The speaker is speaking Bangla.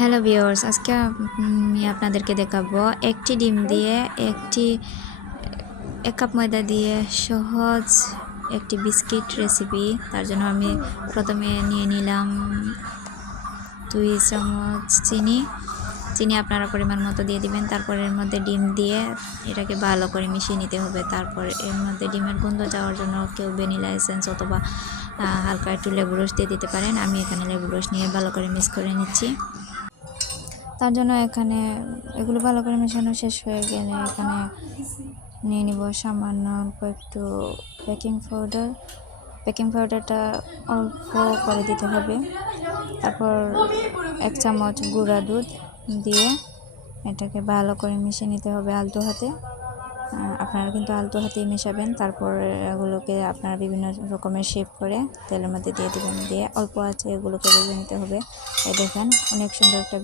হ্যালো ভিউয়ার্স, আজকে আমি আপনাদেরকে দেখাবো একটি ডিম দিয়ে এক কাপ ময়দা দিয়ে সহজ একটি বিস্কিট রেসিপি। তার জন্য আমি প্রথমে নিয়ে নিলাম 2 চামচ চিনি আপনারা পরিমাণ মতো দিয়ে দিবেন। তারপর এর মধ্যে ডিম দিয়ে এটাকে ভালো করে মিশিয়ে নিতে হবে। তারপর এর মধ্যে ডিমের গন্ধ যাওয়ার জন্য কেউ ভ্যানিলা এসেন্স অথবা হালকা একটু লেবু রস দিয়ে দিতে পারেন। আমি এখানে লেবু রস নিয়ে ভালো করে মিক্স করে নিচ্ছি। তার জন্য এখানে এগুলো ভালো করে মেশানো শেষ হয়ে গেলে এখানে নিয়ে নিব সামান্য অল্প একটু বেকিং পাউডারটা অল্প করে দিতে হবে। তারপর 1 চামচ গুঁড়া দুধ দিয়ে এটাকে ভালো করে মিশিয়ে নিতে হবে আলতো হাতে। আপনারা কিন্তু আলতো হাতেই মেশাবেন। তারপর এগুলোকে আপনারা বিভিন্ন রকমের শেপ করে তেলের মধ্যে দিয়ে দেবেন, দিয়ে অল্প আছে এগুলোকে ভেজে নিতে হবে। এই দেখেন অনেক সুন্দর একটা